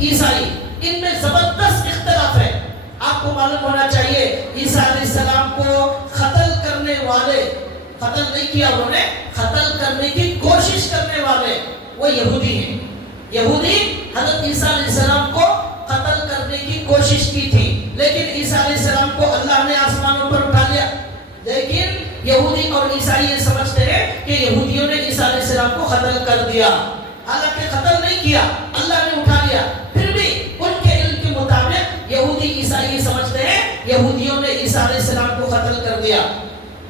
عیسائی ان میں زبردست اختلاف ہے. آپ کو معلوم ہونا چاہیے عیسیٰ علیہ السلام کو قتل کرنے والے, قتل نہیں کیا انہوں نے, قتل کرنے کی کوشش کرنے والے وہ یہودی ہیں. یہودی حضرت عیسیٰ علیہ السلام کو قتل کرنے کی کوشش کی تھی, لیکن عیسیٰ علیہ السلام کو اللہ نے آسمانوں پر اٹھا لیا. لیکن یہودی اور عیسائی یہ سمجھتے ہیں کہ یہودیوں نے عیسیٰ علیہ السلام کو قتل کر دیا, حالانکہ قتل نہیں کیا, اللہ نے اٹھا لیا. پھر بھی ان کے علم کے مطابق یہودی عیسائی سمجھتے ہیں یہودیوں نے عیسیٰ علیہ السلام کو قتل کر دیا.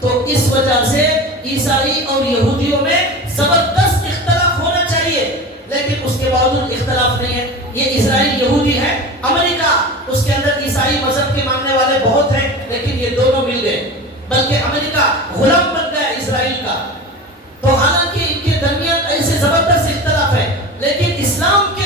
تو اس وجہ سے عیسائی اور یہودیوں میں زبردست اختلاف ہونا چاہیے, لیکن اس کے باوجود اختلاف نہیں ہے. یہ اسرائیل یہودی ہے, امریکہ اس کے اندر عیسائی مذہب کے ماننے والے بہت ہیں, لیکن یہ دونوں مل گئے, بلکہ امریکہ غلام بن گیا اسرائیل کا. تو حالانکہ ان کے درمیان ایسے زبردست اختلاف ہے, لیکن اسلام کے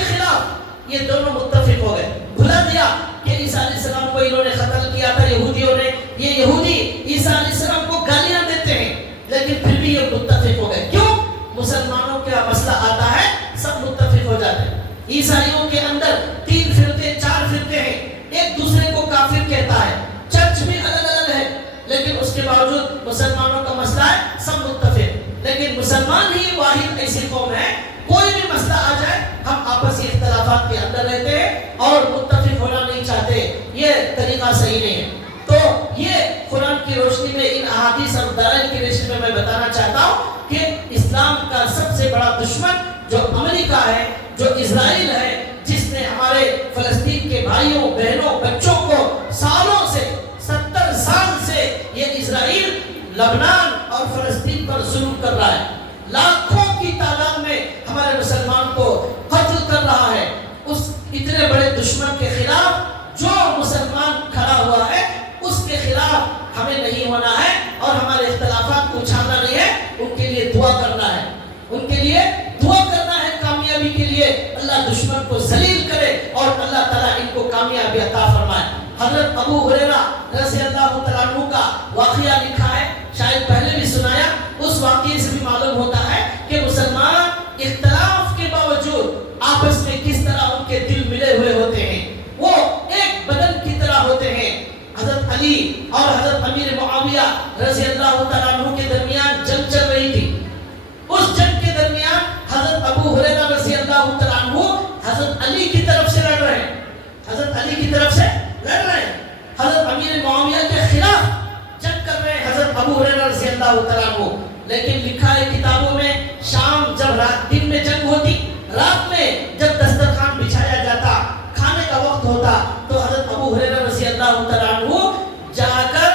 یہ دونوں متفق ہو گئے. بھلا دیا کہ عیسیٰ علیہ السلام کو انہوں نے قتل کیا تھا یہودیوں نے. یہ یہودی عیسیٰ علیہ السلام کو گالیاں دیتے ہیں لیکن پھر بھی یہ متفق ہو گئے. کیوں؟ مسلمانوں کا مسئلہ آتا ہے سب متفق ہو جاتے ہیں. عیسائیوں کے اندر 3 فرقے 4 فرقے ہیں. ایک دوسرے کو کافر کہتا ہے. چرچ بھی الگ الگ ہے لیکن اس کے باوجود مسلمانوں کا مسئلہ ہے سب متفق. لیکن مسلمان ہی واحد ایسی قوم ہے کوئی بھی مسئلہ آ جائے ہم آپسی اختلافات کے اندر رہتے ہیں اور متفق ہونا نہیں چاہتے. یہ طریقہ صحیح نہیں ہے. تو یہ قرآن کی روشنی میں ان احادیث اور دلائل کی روشنی میں بتانا چاہتا ہوں کہ اسلام کا سب سے بڑا دشمن جو امریکہ ہے, جو اسرائیل ہے, جس نے ہمارے فلسطین کے بھائیوں بہنوں بچوں کو سالوں سے 70 سال سے یہ اسرائیل لبنان اور فلسطین پر ظلم کر رہا ہے. لاکھوں کی تعداد میں ہمارے مسلمان کو قتل کر رہا ہے. اس اتنے بڑے دشمن کے خلاف جو مسلمان کھڑا ہوا ہے اس کے خلاف ہمیں نہیں ہونا ہے اور ہمارے اختلافات کو چھاننا نہیں ہے. ان کے لیے دعا کرنا ہے, ان کے لیے دعا کرنا ہے کامیابی کے لیے. اللہ دشمن کو ذلیل کرے اور اللہ تعالیٰ ان کو کامیابی عطا فرمائے. حضرت ابو ہریرہ رضی اللہ تعالیٰ عنہ کا واقعہ لکھا ہے, شاید پہلے بھی سنایا. اس واقعے سے بھی معلوم ہوتا ہے کہ مسلمان اختلاف کے باوجود آپس میں کس طرح ان کے دل ملے ہوئے ہوتے ہیں. وہ ایک بدن کی طرح ہوتے ہیں. حضرت علی اور حضرت امیر معاویہ رضی اللہ تعالیٰ عنہ کے درمیان جنگ چل رہی تھی. اس جنگ کے درمیان حضرت ابو ہریرہ رضی اللہ تعالیٰ عنہ حضرت علی کی طرف سے لڑ رہے ہیں, حضرت علی کی طرف سے لڑ رہے ہیں. حضرت امیر معاویہ کے خلاف جنگ کر رہے ہیں حضرت ابو ہریرہ رضی اللہ تعالیٰ عنہ. لیکن لکھا ہے کتابوں میں شام جب دن میں جنگ ہوتی, رات میں جب دسترخوان بچھایا جاتا, کھانے کا وقت ہوتا, تو حضرت ابو ہریرہ رضی اللہ تعالیٰ عنہ جا کر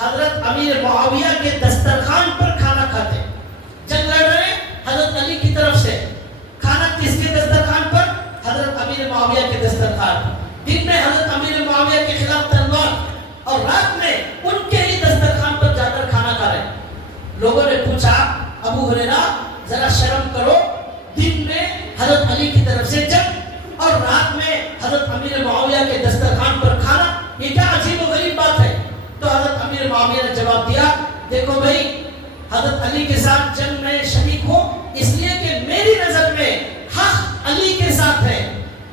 حضرت امیر معاویہ کے دسترخوان پر کھانا کھاتے. جنگ لڑ رہے ہیں حضرت علی کی طرف سے, کھانا کس کے دسترخوان پر؟ حضرت امیر معاویہ کے دسترخوان پر. دن میں حضرت امیر معاویہ کے خلاف تلوار اور رات میں ان کے ہی دسترخوان پر جا کر کھانا کھا رہے ہیں. لوگوں نے پوچھا ابو ہریرہ ذرا شرم کرو, دن میں حضرت علی کی طرف سے جنگ اور رات میں حضرت امیر معاویہ کے دسترخوان پر کھانا, یہ کیا عجیب و غریب بات ہے. تو حضرت امیر معاویہ نے جواب دیا, دیکھو بھائی حضرت علی کے ساتھ جنگ میں شریک ہو اس لیے کہ میری نظر میں حق علی کے ساتھ ہے,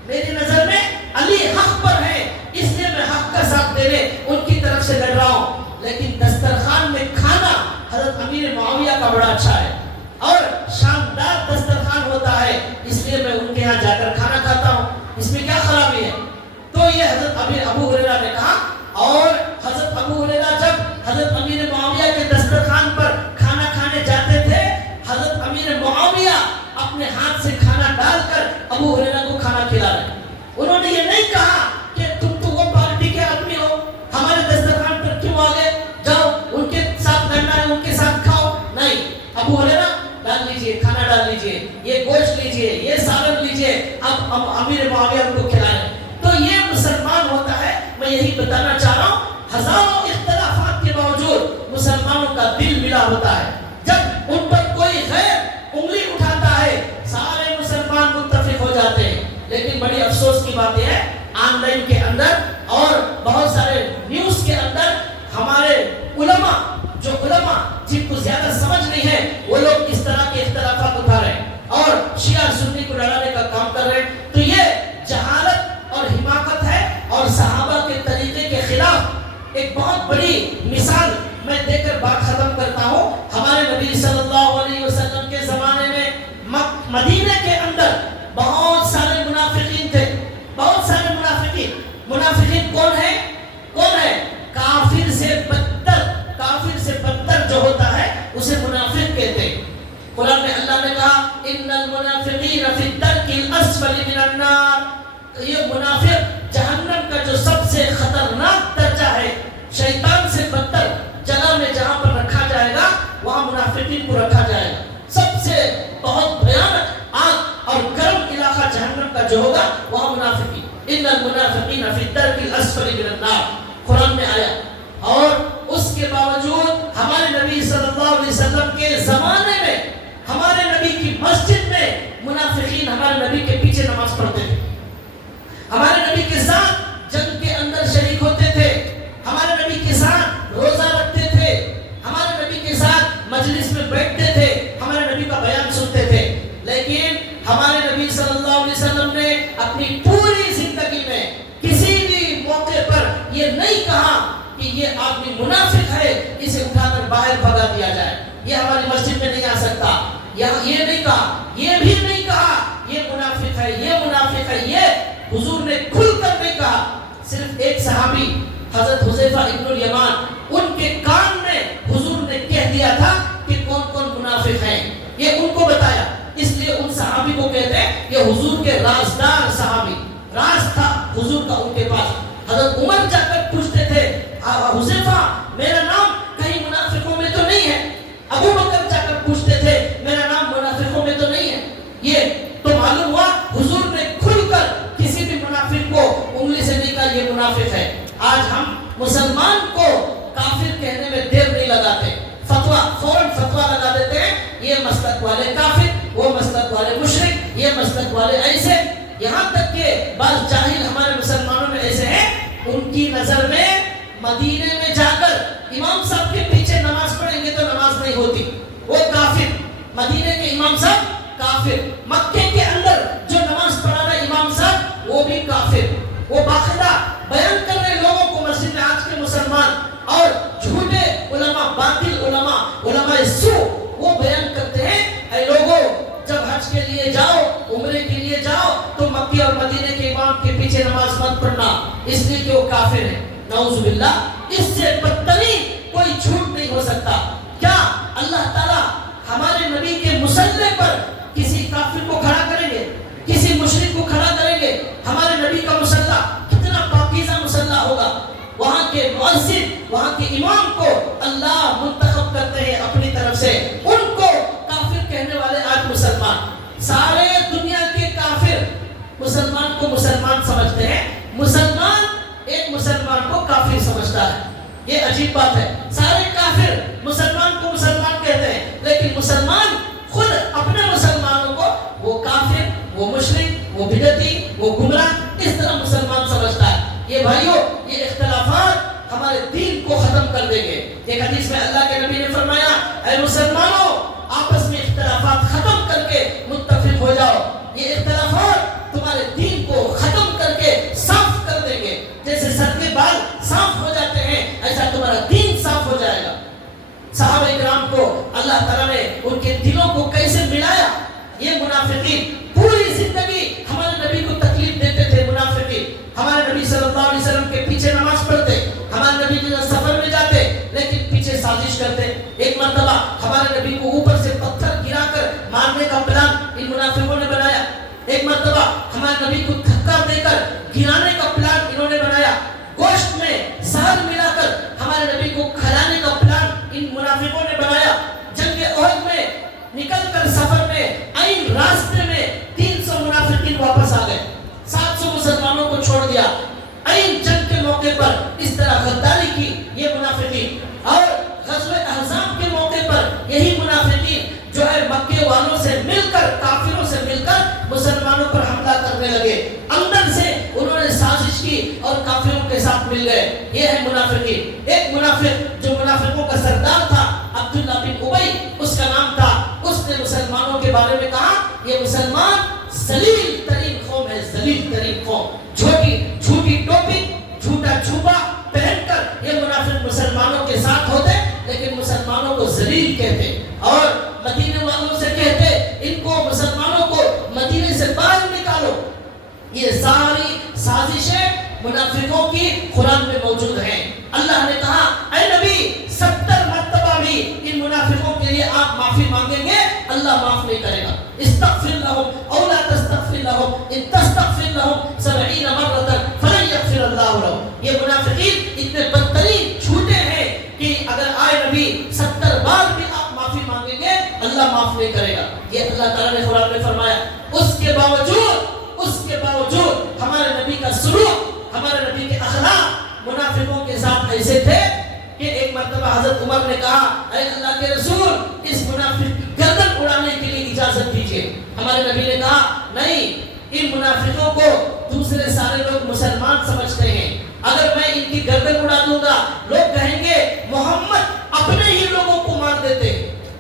میری نظر میں علی حق پر ہے, اس لیے میں حق کا ساتھ دینے ان کی طرف سے لڑ رہا ہوں. لیکن دسترخوان میں کھانا حضرت امیر معاویہ کا بڑا اچھا ہے اور شاندار دسترخوان ہوتا ہے, اس لیے میں ان کے ہاں جا کر کھانا کھاتا ہوں, اس میں کیا خرابی ہے. تو یہ حضرت ابو ہریرہ نے کہا. اور حضرت ابو ہریرہ جب حضرت امیر معاویہ کے دسترخوان پر کھانا کھانے جاتے تھے, حضرت امیر معاویہ اپنے ہاتھ سے کھانا ڈال کر ابو ہریرہ کو کھانا کھلا رہے. انہوں نے یہ نہیں کہا کہ تم تو وہ پارٹی کے آدمی ہو, ہمارے دسترخوان پر کیوں آگے جاؤ, ان کے ساتھ لڑنا ہے ان کے ساتھ کھاؤ. نہیں, ابو ہریرہ ڈال لیجئے, کھانا ڈال لیجئے, یہ گوشت لیجئے, یہ سالن لیجئے, اب امیر معاویہ ان کو کھلائیں. تو یہ مسلمان ہوتا ہے. میں یہی بتانا چاہ رہا ہوں, ہزاروں اختلافات کے باوجود مسلمانوں کا دل ملا ہوتا ہے. جب ان پر کوئی غیر انگلی اٹھاتا ہے سارے مسلمان متفق ہو جاتے ہیں. لیکن بڑی افسوس کی بات یہ ہے, آن لائن کے اندر اور بہت سارے نیوز کے اندر ہمارے علماء جن کو زیادہ سمجھ نہیں ہے وہ لوگ اس طرح کے اختلافات اٹھا رہے ہیں اور شیعہ سنی کو لڑانے کا کام کر رہے ہیں. تو یہ جہالت اور حماقت ہے اور صحابہ کے طریقے کے خلاف ایک بہت بڑی مثال میں دے کر بات ختم کرتا ہوں. ہمارے نبی صلی اللہ علیہ وسلم کے زمانے میں مدینے کے اندر بہت سارے منافقین تھے, بہت سارے منافقین. منافقین کون ہے؟ کافر سے بدتر جو ہوتا ہے اسے منافق کہتے ہیں. قرآن میں اللہ نے کہا ان المنافقین فی الدرک الاسفل من النار. یہ منافق جہنم کا جو سب سے خطرناک درجہ ہے, شیطان سے بدتر جگہ میں جہاں پر رکھا جائے گا وہاں منافقین کو رکھا جائے گا. سب سے بہت بھیانک آگ اور گرم علاقہ جہنم کا جو ہوگا وہاں منافقین. ان المنافقین فی الدرک الاسفل من النار قرآن میں آیا. اور اس کے باوجود ہمارے نبی صلی اللہ علیہ وسلم کے زمانے میں ہمارے نبی کی مسجد میں منافقین ہمارے نبی کے پیچھے نماز پڑھتے تھے. ہمارے نبی کے ساتھ جنگ کے اندر شریک ہوتے تھے، ہمارے نبی کے ساتھ روزہ رکھتے تھے، ہمارے نبی کے ساتھ مجلس میں بیٹھتے تھے، ہمارے نبی کا بیان سنتے تھے، لیکن ہمارے نبی صلی اللہ علیہ وسلم نے اپنی پوری زندگی میں کسی بھی موقع پر یہ نہیں کہا کہ یہ آدمی منافق ہے، اسے اٹھا کر باہر بھگا دیا جائے، یہ ہماری مسجد میں نہیں آ سکتا، یہ نہیں کہا، یہ بھی نہیں کہا یہ منافق ہے، یہ منافق ہے، یہ حضور نے کھل کر نہیں کہا۔ صرف ایک صحابی حضرت حذیفہ ابن الیمان، ان کے کان میں حضور نے کہہ دیا تھا کہ کون کون منافق ہیں، یہ ان کو بتایا، اس لیے ان صحابی کو کہتے ہیں یہ حضور کے رازدار صحابی، راز تھا حضور کا ان کے پاس۔ حضرت عمر جا کر پوچھتے تھے حذیفہ میرا نام کہیں منافقوں میں تو نہیں ہے، ابو بکر جا کر پوچھتے تھے میرا نام منافقوں میں تو نہیں ہے، یہ تو معلوم ہوا حضور نے کھل کر کسی بھی منافق کو انگلی سے نہیں کہا یہ منافق ہے۔ آج ہم مسلمان کو کافر کہنے میں دیر نہیں لگاتے، فوراً فتویٰ لگا دیتے ہیں، یہ مسلک والے کافر، وہ مسلک والے مشرک، یہ مسلک والے ایسے، یہاں تک کہ بعض جاہل ہمارے مسلمانوں میں ایسے ہیں، ان کی نظر میں مدینے میں جا کر امام صاحب کے پیچھے نماز پڑھیں گے تو نماز نہیں ہوتی، وہ کافر، مدینے کے امام صاحب کافر، مکے کے اندر جو نماز پڑھا رہا امام صاحب وہ بھی کافر، وہ باقاعدہ بیان کر رہے لوگوں کو مسجد میں آج کے مسلمان اور جھوٹے علماء، باطل علماء، علماء سو، وہ بیان کرتے ہیں اے لوگوں جب حج کے لیے جاؤ، عمرے کے لیے جاؤ تو مکے اور مدینے کے امام کے پیچھے نماز مت پڑھنا، اس لیے کہ وہ کافر ہے۔ نعوذ باللہ، اس سے بدترین کوئی جھوٹ نہیں ہو سکتا۔ کیا اللہ تعالیٰ ہمارے نبی کے مصلی پر کسی کافر کو کھڑا کریں گے، کسی مشرک کو کھڑا کریں گے؟ ہمارے نبی کا مصلی کتنا پاکیزہ مصلی ہوگا، وہاں کے مؤذن، وہاں کے امام کو اللہ منتخب کرتے ہیں اپنی طرف سے، ان کو کافر کہنے والے آج مسلمان، سارے دنیا کے کافر مسلمان کو مسلمان سمجھتے ہیں، مسلمان ایک مسلمان کو کافر سمجھتا ہے، یہ عجیب بات ہے، سارے کافر مسلمان کو مسلمان کہتے ہیں، لیکن مسلمان خود اپنے مسلمانوں کو وہ کافر، وہ مشرک، وہ بدعتی، وہ گمراہ، اس طرح مسلمان سمجھتا ہے۔ یہ بھائیوں، یہ اختلافات ہمارے دین کو ختم کر دیں گے۔ ایک حدیث میں اللہ کے نبی نے فرمایا اے مسلمانوں آپس میں اختلافات ختم کر کے متفق ہو جاؤ، یہ اختلافات تمہارے دین کو ختم کر کے صاف کر دیں گے، جیسے سر کے بال صاف ہو جاتے ہیں ایسا تمہارا دین صاف ہو جائے گا۔ صحابہ کرام کو اللہ تعالیٰ نے ان کے دلوں کو کیسے ملایا؟ یہ منافقین پوری زندگی ہمارے نبی کو تکلیف دیتے تھے، منافقین ہمارے نبی صلی اللہ علیہ وسلم کے پیچھے نماز پڑھتے، ہمارے نبی کے سفر میں جاتے لیکن پیچھے سازش کرتے۔ ایک مرتبہ ہمارے نبی کو اوپر سے پتھر گرا کر مارنے کا پلان ان منافقوں نے بنایا، ایک مرتبہ ہمارے نبی کو دھکا دے کر گرانے کا پلان انہوں نے بنایا، گوشت میں زہر ملا کر ہمارے نبی کو کھلانے کا پلان ان منافقوں نے بنایا۔ جنگ احد میں نکل کر سفر میں عین راستے میں 300 منافقین واپس آ گئے، 700 مسلمانوں کو چھوڑ دیا۔ عین جنگ کے موقع پر اس طرح غداری کی یہ منافقین، اور غزوہ احزاب کے موقع پر یہی منافقین جو ہے مکے والوں سے مل کر، کافروں سے مل کر مسلمانوں پر حملہ کرنے لگے، اندر سے انہوں نے سازش کی اور کافروں کے ساتھ مل گئے، یہ ہے منافقین۔ ایک منافق جو منافقوں کا سردار تھا عبداللہ بن ابی اس کا نام تھا، اس نے مسلمانوں کے بارے میں کہا یہ مسلمان ذلیل ترین قوم ہے، ذلیل ترین قوم، جھوٹی ٹوپی، جھوٹا چھپا پہن کر یہ منافق مسلمانوں کے ساتھ ہوتے لیکن مسلمانوں کو ذلیل کہتے، اور مدینے والوں سے کہتے ان کو مسلمانوں کو مدینے سے باہر نکالو۔ یہ ساری سازشیں منافقوں کی قرآن میں موجود ہیں۔ اللہ نے کہا اے نبی 70 مرتبہ بھی ان منافقوں کے لیے آپ معافی مانگیں گے اللہ معاف نہیں کرے گا۔ استغفر لهم او لا تستغفر لهم ان تستغفر لهم 70 مرة فلن يغفر الله لهم۔ یہ منافقین اتنے بدترین جھوٹے ہیں کہ اگر آئے نبی 70 بار بھی آپ معافی مانگیں گے اللہ معاف نہیں کرے گا، یہ اللہ تعالیٰ نے قرآن میں فرمایا۔ اس کے باوجود ہمارے نبی کا سلوک، ہمارے نبی کے اخلاق منافقوں کے ساتھ ایسے تھے کہ ایک مرتبہ حضرت عمر نے کہا اے اللہ کے رسول اس منافق کی گردن اڑانے کے لیے اجازت دیجیے۔ ہمارے نبی نے کہا نہیں، ان منافقوں کو دوسرے سارے لوگ مسلمان سمجھتے ہیں. اگر میں ان کی گردن اڑا دوں گا لوگ کہیں گے محمد اپنے ہی لوگوں کو مار دیتے,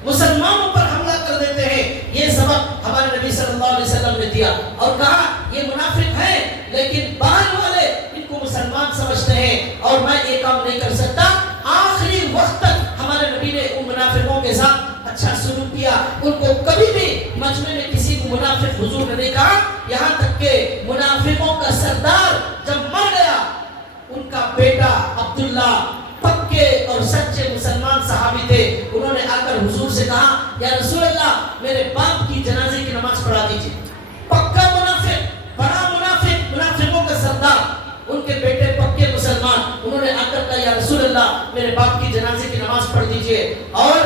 مسلمانوں پر حملہ کر دیتے ہیں. یہ سبق ہمارے نبی صلی اللہ علیہ وسلم نے دیا اور کہا یہ منافق ہیں لیکن باہر والے ان کو مسلمان سمجھتے ہیں اور میں یہ کام نہیں کر سکتا. آخری وقت تک ہمارے نبی نے ان منافقوں کے ساتھ اچھا سلوک کیا. ان کو کبھی بھی مجمع میں کسی کو منافق حضور نے نہیں کہا. یہاں تک کہ منافقوں کا سردار جب مر گیا ان کا بیٹا عبداللہ پکے اور سچے مسلمان صحابی تھے, انہوں نے آ کر حضور سے کہا یا رسول اللہ میرے باپ کی جنازے کی نماز پڑھا دیجیے. پکا منافق, بڑا منافق, منافقوں کا سردار, ان کے بیٹے پکے مسلمان, انہوں نے آ کر کہا یا رسول اللہ میرے باپ کی جنازے کی نماز پڑھ دیجیے اور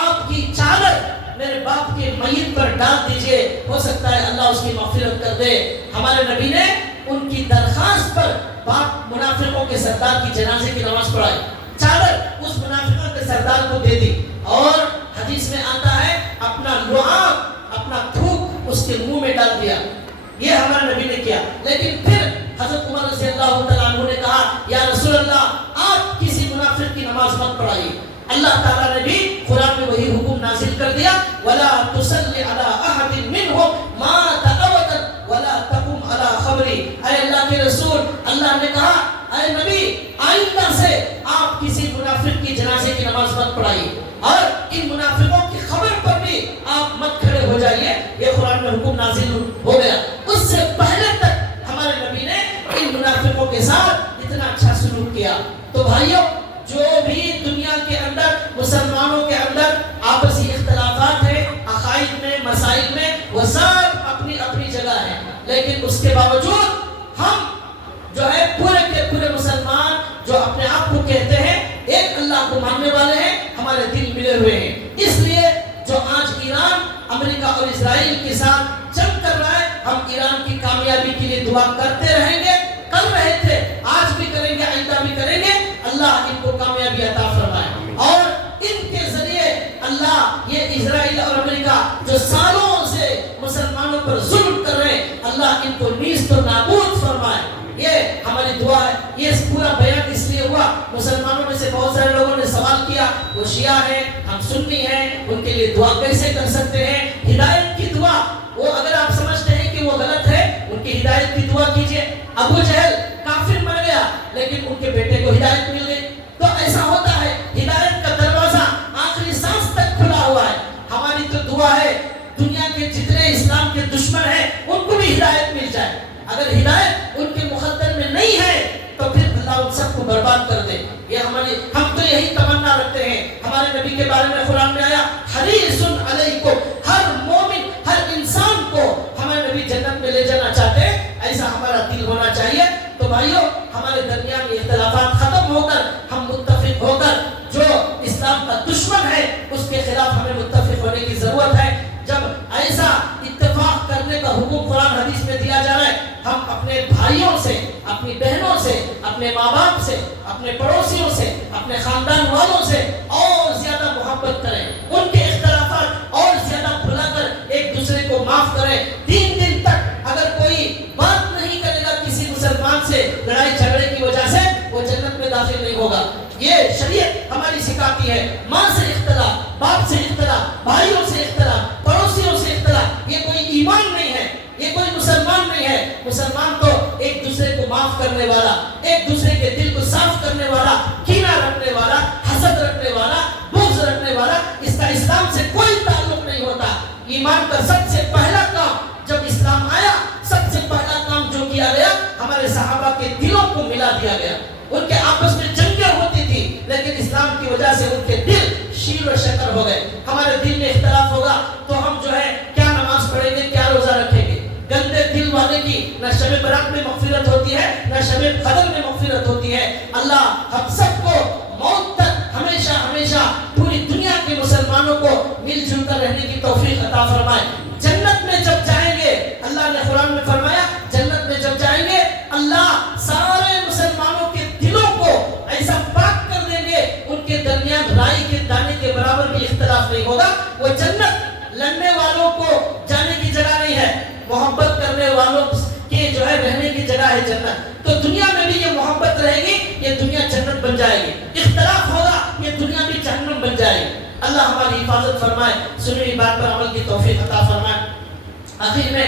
آپ کی چادر میرے باپ کے میت پر ڈال دیجیے, ہو سکتا ہے اللہ اس کی مغفرت کر دے. ہمارے نبی نے ان کی درخواست پر باپ منافقوں کے سردار کی جنازے کی نماز پڑھائی, چادر اس منافقوں کے سردار کو دے دی اور حدیث میں آتا ہے اپنا لعاب, اپنا تھوک اس کے منہ میں ڈال دیا. یہ ہمارے نبی نے کیا. لیکن پھر حضرت عمر رضی اللہ تعالیٰ عنہ نے کہا یا رسول اللہ آپ کسی منافق کی نماز مت پڑھائیے. اللہ تعالیٰ نے بھی قرآن میں وہی حکم نازل کر دیا وَلَا تُصَلِّ عَلَىٰ أَحَدٍ مِّنْهُمْ مَاتَ أَبَدًا وَلَا تَقُمْ عَلَىٰ قَبْرِهِ. اے اللہ کے رسول, اللہ نے کہا اے نبی آئندہ سے آپ کسی منافق کی جنازے کی نماز مت پڑھائیے اور ان منافقوں کی خبر پر بھی آپ مت کھڑے ہو جائیے. یہ قرآن میں حکم نازل ہو گیا. اس سے پہلے تک ہمارے نبی نے ان منافقوں کے ساتھ اتنا اچھا سلوک کیا. تو بھائیوں, جو بھی دنیا کے اندر مسلمانوں کے اندر آپسی اختلافات ہیں عقائد میں, مسائل میں, وہ سب اپنی اپنی جگہ ہیں, لیکن اس کے باوجود ہم جو ہے پورے کے پورے مسلمان جو اپنے آپ کو کہتے ہیں ایک اللہ کو ماننے والے ہیں, ہمارے دل ملے ہوئے ہیں. اس لیے جو آج ایران امریکہ اور اسرائیل کے ساتھ جنگ کر رہا ہے, ہم ایران کی کامیابی کے لیے دعا کرتے رہیں گے, کر رہے تھے, آج بھی کریں گے, آئندہ بھی کریں گے. اللہ ان کو کامیابی عطا فرمائے اور ان کے ذریعے اللہ یہ اسرائیل اور امریکہ جو سالوں سے مسلمانوں پر ظلم کر رہے ہیں, اللہ ان کو نیست و نابود فرمائے. یہ ہماری دعا ہے. یہ پورا بیان اس لیے ہوا, مسلمانوں میں سے بہت سارے لوگوں نے سوال کیا وہ شیعہ ہیں, ہم سنی ہیں, ان کے لیے دعا کیسے کر سکتے ہیں؟ ہدایت کی دعا, وہ اگر آپ سمجھتے ہیں کہ وہ غلط ہے ان کی ہدایت کی دعا کیجئے. ابو جہل کافر مر گیا لیکن ان کے بیٹے کو ہدایت مل گئی. تو ایسا ہوتا ہے, ہدایت کا دروازہ آخری سانس تک کھلا ہوا ہے. ہماری تو دعا ہے دنیا کے جتنے اسلام کے دشمن ہیں ان کو بھی ہدایت مل جائے. اگر ہدایت ان کے مقدر میں نہیں ہے تو پھر اللہ ان سب کو برباد کر دے. یہ ہم تو یہی تمنا رکھتے ہیں. ہمارے نبی کے بارے میں قرآن میں آیا حریص علیکم, ہر مومن, ہر انسان کو ہمارے نبی جنت میں لے جانا چاہتے ہیں. ایسا ہمارا دل ہونا چاہیے. تو بھائیوں, ہمارے درمیان میں اختلافات ختم ہو کر ہم متفق ہو کر جو اسلام کا دشمن ہے اس کے خلاف ہمیں متفق ہونے کی ضرورت ہے. جب ایسا اتفاق کرنے کا حکم قرآن حدیث میں دیا جا رہا ہے, ہم اپنے بھائیوں سے, اپنی بہنوں سے, اپنے ماں باپ سے, اپنے پڑوسیوں سے, اپنے خاندان والوں سے اور زیادہ محبت کریں. ان کے اختلافات اور زیادہ بھلا کر ایک دوسرے کو معاف کریں. 3 دن تک اگر کوئی بات نہیں کرے گا کسی مسلمان سے لڑائی جھگڑے کی وجہ سے, وہ جنت میں داخل نہیں ہوگا. یہ شریعت ہماری سکھاتی ہے. ماں سے اختلاف, باپ سے اختلاف, بھائیوں سے اختلاف, پڑوسیوں سے اختلاف, یہ کوئی ایمان نہیں ہے, یہ کوئی مسلمان نہیں ہے. مسلمان تو ایک دوسرے کو معاف کرنے والا, ایک دوسرے کے دل کو صاف کرنے والا, کینہ رکھنے والا, حسد رکھنے والا, بغض رکھنے والا, اس کا اسلام سے کوئی تعلق نہیں ہوتا. ایمان کا سب سے پہلا کام جب اسلام آیا, سب سے پہلا کام جو کیا گیا, ہمارے صحابہ کے دلوں کو ملا دیا گیا. ان کے آپس میں جنگیں ہوتی تھی لیکن اسلام کی وجہ سے ان کے دل شیر و شکر ہو گئے. ہمارے دل میں اختلاف ہوگا تو ہم جو ہے کیا نماز پڑھیں گے, کیا روزہ رکھیں گے. گندے دل والے کی نہ شب برات میں مغفرت ہوتی ہے, نہ شب قدر میں مغفرت ہوتی ہے. اللہ ہم سب کو موت تک ہمیشہ ہمیشہ پوری دنیا کے مسلمانوں کو مل جل کر رہنے کی توفیق عطا فرمائے. جنت میں جب جائیں گے, اللہ نے قرآن میں فرمایا جنت میں جب جائیں گے اللہ سارے مسلمانوں کے دلوں کو ایسا پاک کر دیں گے, ان کے درمیان رائی کے دانے کے برابر بھی اختلاف نہیں ہوگا. وہ جنت لڑنے والوں کو جانے کی جگہ نہیں ہے, محبت کرنے والوں کے جو ہے رہنے کی جگہ دینا ہے جنت، تو دنیا میں بھی یہ محبت رہے گی، یہ دنیا جنت بن جائے گی، اختلاف ہوگا یہ دنیا بھی جہنم بن جائے گی۔ اللہ ہماری حفاظت فرمائے، سنی بات پر عمل کی توفیق عطا فرمائے۔ آخر میں